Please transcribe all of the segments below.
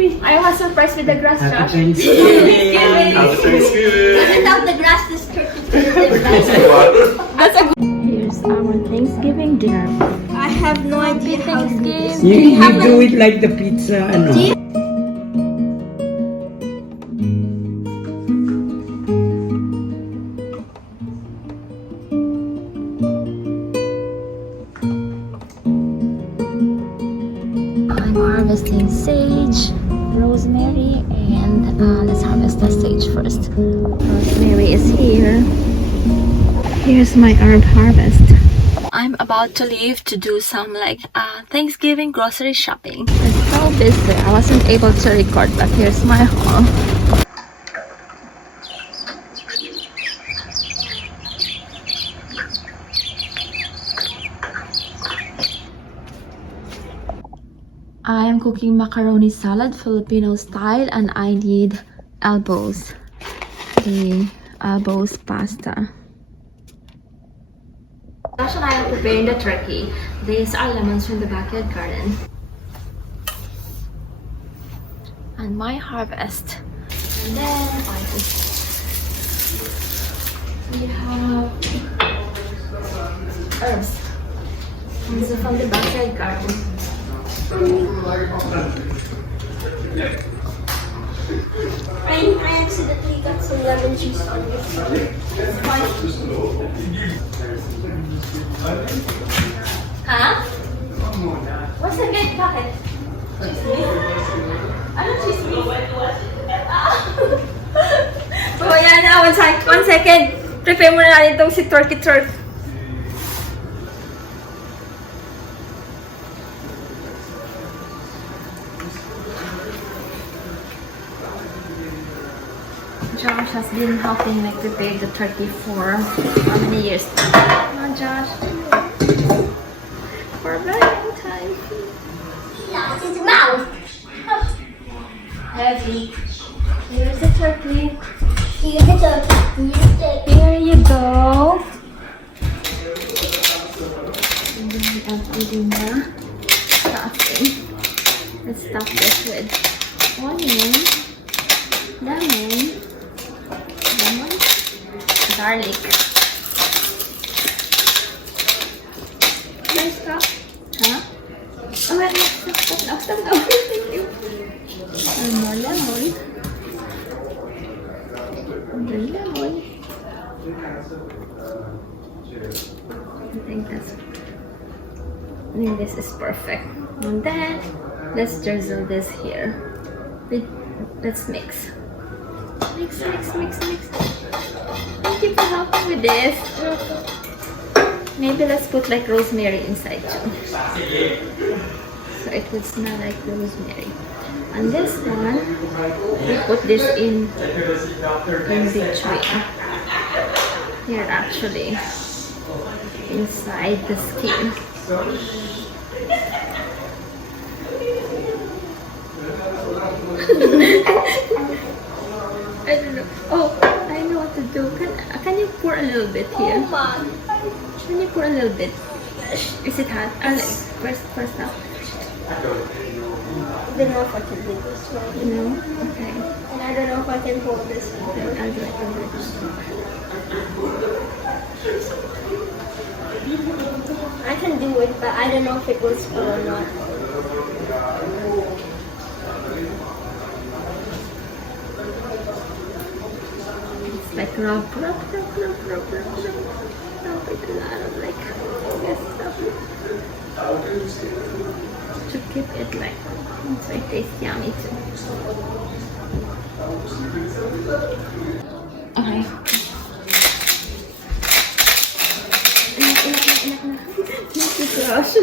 I was surprised with the grass, Happy Josh. Thanksgiving! Happy Thanksgiving! Without the grass, this turkey That's a Here's our Thanksgiving dinner. I have no idea how to do this. You do it like the pizza, ano? I'm harvesting sage, rosemary, and let's harvest the sage first. Rosemary is here. Here's my herb harvest. I'm about to leave to do some Thanksgiving grocery shopping. It's so busy. I wasn't able to record, but here's my haul. I am cooking macaroni salad, Filipino style, and I need elbows. The elbows pasta. Josh and I are preparing the turkey. These are lemons from the backyard garden. And my harvest. And then we have herbs. These are from the backyard garden. I accidentally got some lemon juice on me. Huh? What's the big bucket? Ano cheese me? So yan na, one second. Prepare muna natin itong si turkey turf. Josh has been helping me prepare the turkey for how many years now? Come on, Josh. For a very long time. That's his mouth. Heavy. Here's the turkey. Here's the turkey. Here's the steak. Here you go. And then we are putting the stuffing. Let's stuff this with onion, lemon, garlic. Nice stuff. Huh? Oh, wait, stop. Thank you. And more lemon. And then lemon. I think this is perfect. And then let's drizzle this here. Let's mix. Mix. Thank you for helping with this. Maybe let's put like rosemary inside too. So it would smell like rosemary. And this one, we put this in between. Here actually. Inside the skin. I don't know. Oh, I know what to do. Can you pour a little bit here? Oh my. Can you pour a little bit? Is it hot? First now. I don't know if I can do this right. No? Okay. And I don't know if I can hold this. I'll do it. I can do it, but I don't know if it was full or not. It's like rub. Rub it a lot of like this stuff. To keep it like, so it tastes yummy too. Okay. Thank you, Josh.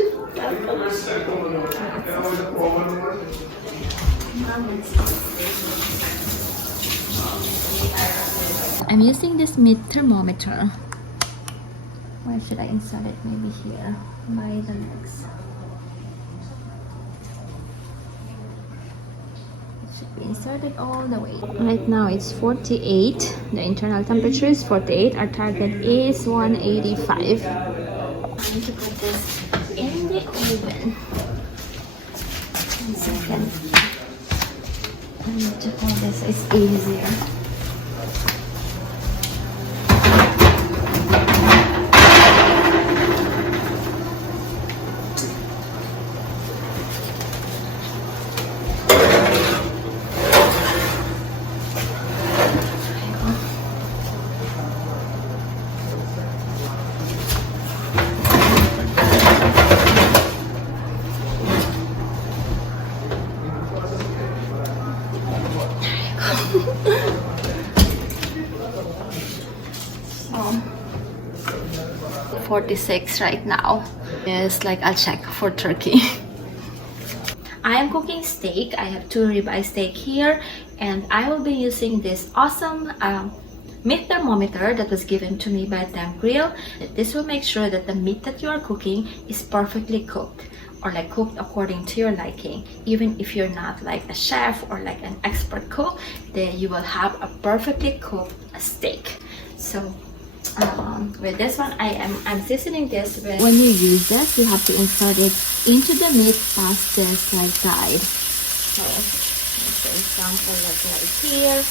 I'm using this meat thermometer. Where should I insert it? Maybe here by the legs. It should be inserted all the way. Right now it's 48. The internal temperature is 48. Our target is 185. I'm going to put this in the oven. 1 second. What you call this is easier. So 46 right now. Is like I'll check for turkey. I am cooking steak. I have 2 ribeye steak here, and I will be using this awesome meat thermometer that was given to me by Temp Grill. This will make sure that the meat that you are cooking is perfectly cooked, or like cooked according to your liking. Even if you're not like a chef or like an expert cook, then you will have a perfectly cooked steak. So with this one, I'm seasoning this with. When you use this, you have to insert it into the meat past this like guide. So, for example, like right here,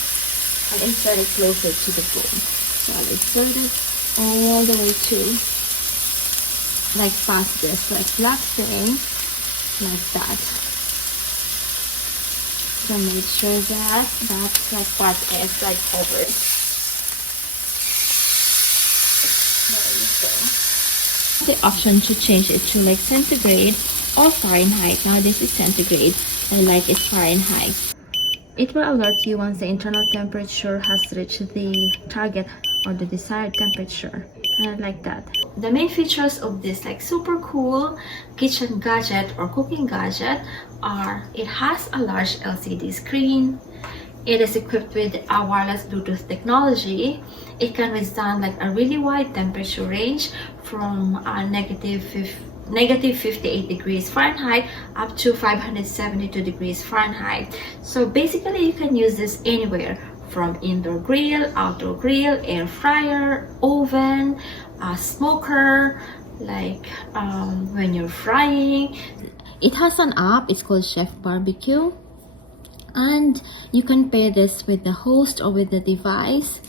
I'll insert it closer to the bone. So I'll insert it all the way to like past this, like black thing, like that. So make sure that that's like part is like covered. The option to change it to like centigrade or Fahrenheit. Now this is centigrade. I like it Fahrenheit. It will alert you once the internal temperature has reached the target or the desired temperature. Kind of like that. The main features of this like super cool kitchen gadget or cooking gadget are it has a large LCD screen. It is equipped with a wireless Bluetooth technology. It can withstand like a really wide temperature range from negative 58 degrees Fahrenheit up to 572 degrees Fahrenheit. So basically you can use this anywhere, from indoor grill, outdoor grill, air fryer, oven, smoker, like when you're frying. It has an app, it's called Chef Barbecue, and you can pair this with the host or with the device.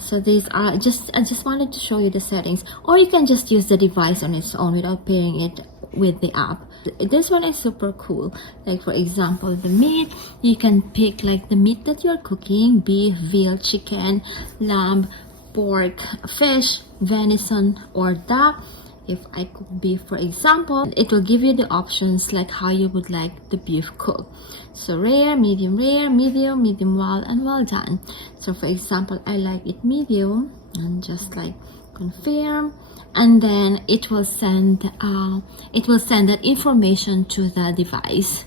So these are I just wanted to show you the settings, or you can just use the device on its own without pairing it with the app. This one is super cool. Like for example, the meat, you can pick like the meat that you're cooking: beef, veal, chicken, lamb, pork, fish, venison, or duck. If I cook beef, for example, it will give you the options like how you would like the beef cooked. So rare, medium, medium well, and well done. So for example, I like it medium, and just like confirm, and then it will send that information to the device.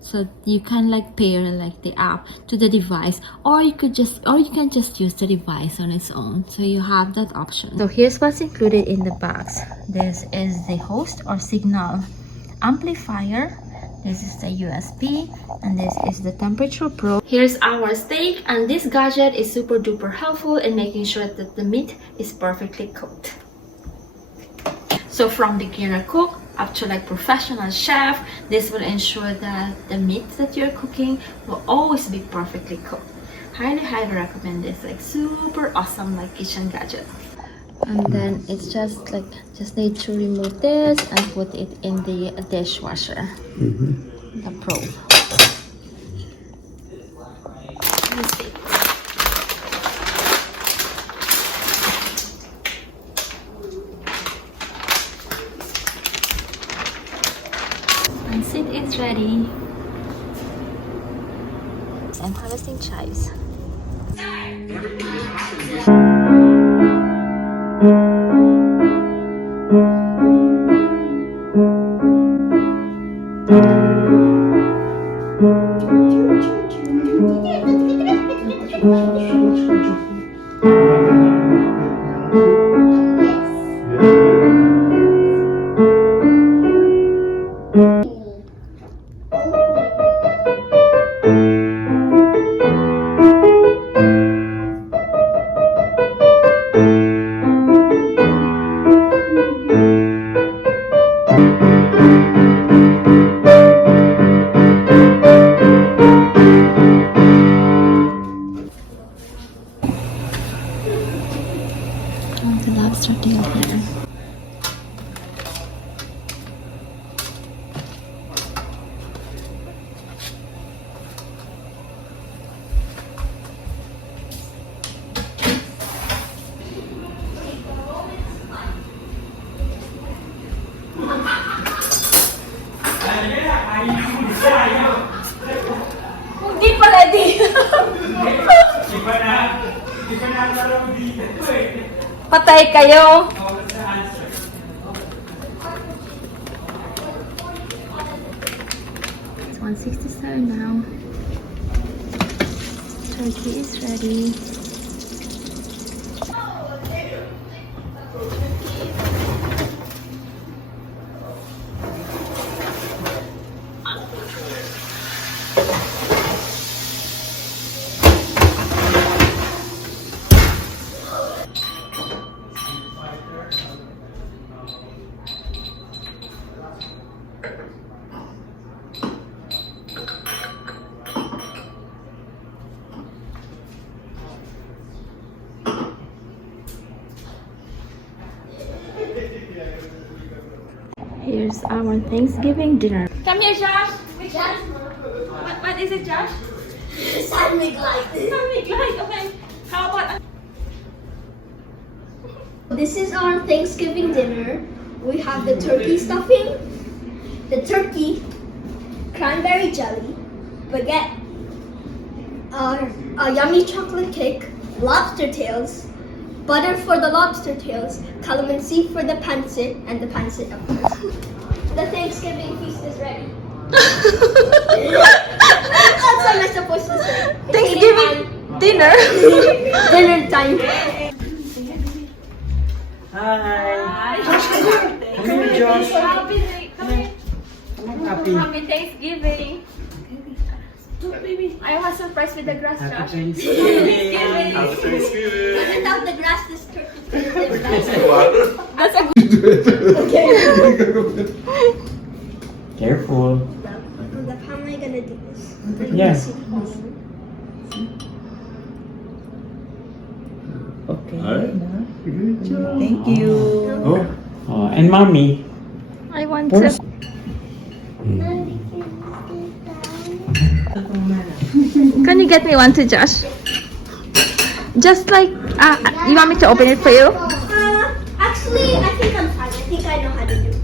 So you can like pair like the app to the device, or you can just use the device on its own. So you have that option. So here's what's included in the box. This is the host or signal amplifier. This is the USB, and this is the temperature probe. Here's our steak, and this gadget is super duper helpful in making sure that the meat is perfectly cooked. So from beginner cook up to like professional chef, this will ensure that the meat that you're cooking will always be perfectly cooked. Highly recommend this, like super awesome like kitchen gadget. And then it's just need to remove this and put it in the dishwasher. The probe. Let's see. Pancit is ready. I'm harvesting chives. Patay kayo. It's 1:67 now. Turkey is ready. Here's our Thanksgiving dinner. Come here, Josh. What is it, Josh? Something like this. Something like, okay. How about... This is our Thanksgiving dinner. We have the turkey stuffing, the turkey, cranberry jelly, baguette, a yummy chocolate cake, lobster tails, butter for the lobster tails, calamansi for the pancit, and the pancit of course. The Thanksgiving feast is ready. What am I supposed to say? It's Thanksgiving dinner. dinner time. Hi. Josh, come here. Come here, Josh. Happy Thanksgiving. I was surprised with the grass, Happy Josh. Thanksgiving. Happy Thanksgiving. Without the grass, this turkey is That's a good... Careful. How am I gonna do this? Yes. Okay. Good job. Thank you. Oh, and mommy. I want Where's... to... Can you get me one too, Josh? Just like... you want me to open it for you? Actually, I think I'm fine. I think I know how to do it.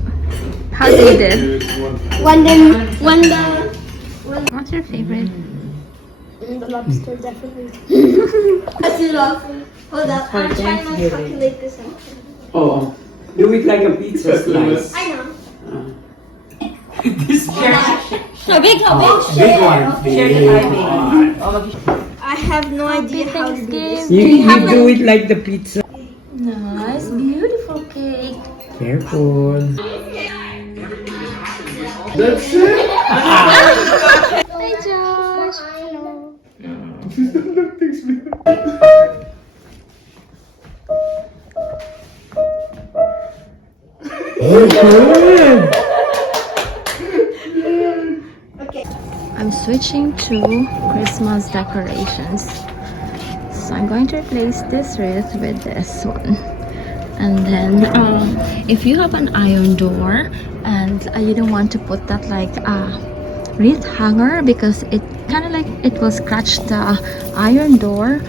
How do you do? What's your favorite? The lobster, definitely. That's it off. Hold up, I'm trying to calculate this out. Oh, do it like a pizza slice. I know. This A big big one. Big one. I have no idea how to do this. You do it like the pizza. Nice, beautiful cake. Careful. That's it. Hi, Josh. Hello. Okay. I'm switching to Christmas decorations. So I'm going to replace this wreath with this one. And then if you have an iron door and you don't want to put that like wreath hanger because it kind of like it will scratch the iron door,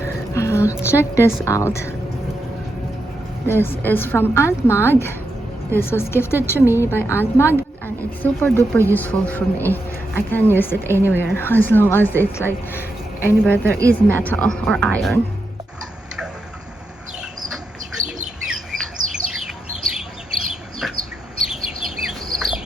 check this out. This is from Aunt Mag. This was gifted to me by Aunt Mag and it's super duper useful for me. I can use it anywhere as long as it's like anywhere there is metal or iron.